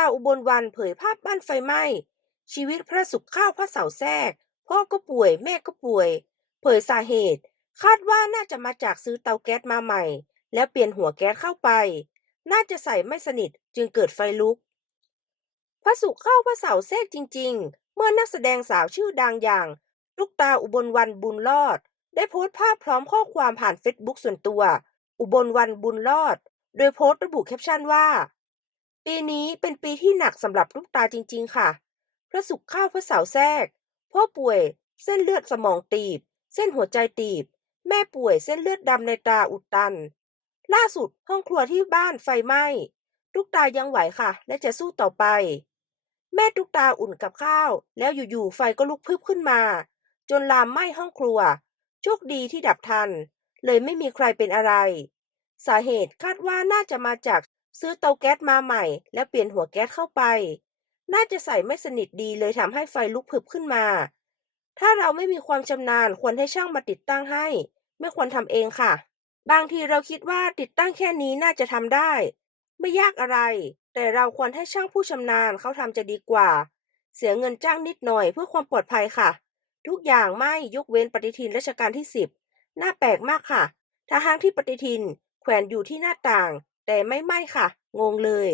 าอุบลวันเผยภาพบ้านไฟไหม้ ชีวิตพระสุขข้าวพระเสาแทรก พ่อก็ป่วยแม่ก็ป่วย เผยสาเหตุ คาดว่าน่าจะมาจากซื้อเตาแก๊สมาใหม่ แล้วเปลี่ยนหัวแก๊สเข้าไป น่าจะใส่ไม่สนิทจึงเกิดไฟลุก พระสุขเข้าพระเสาแทรกจริง ๆ เมื่อนักแสดงสาวชื่อดังอย่างลูกตาอุบลวันบุญรอด ได้โพสต์ภาพพร้อมข้อความผ่านเฟซบุ๊กส่วนตัว อุบลวันบุญรอด โดยโพสต์ระบุแคปชั่นว่า ปีนี้เป็นปีที่หนักสำหรับลูกตาจริง ๆ ค่ะ พระสุขเข้าพระเสาแทรก พ่อป่วยเส้นเลือดสมองตีบ เส้นหัวใจตีบ แม่ป่วยเส้นเลือดดำในตาอุดตัน ล่าสุดห้องครัวที่บ้านไฟไหม้ลูกตายังไหวค่ะ และจะสู้ต่อไป แม่ตุกตาอุ่นกับข้าว แล้วอยู่ๆไฟก็ลุกพึบขึ้นมา จนลามไหม้ห้องครัว โชคดีที่ดับทัน เลยไม่มีใครเป็นอะไร สาเหตุคาดว่าน่าจะมาจาก ซื้อเตาแก๊สมาใหม่ แล้วเปลี่ยนหัวแก๊สเข้าไป น่าจะใส่ไม่สนิทดีเลยทำให้ไฟลุกพึบขึ้นมา ถ้าเราไม่มีความชำนาญควรให้ช่างมาติดตั้งให้ ไม่ควรทำเองค่ะ บางทีเราคิดว่าติดตั้งแค่นี้น่าจะทำได้ ไม่ยากอะไร แต่เราควรให้ช่างผู้ชำนาญเขาทำจะดีกว่า เสียเงินจ้างนิดหน่อยเพื่อความปลอดภัยค่ะ ทุกอย่างไม่ยกเว้นปฏิทินรัชกาลที่ 10 น่าแปลกมากค่ะทางที่ปฏิทินแขวนอยู่ที่หน้าต่าง แต่ไม่ไหม้ค่ะ งงเลย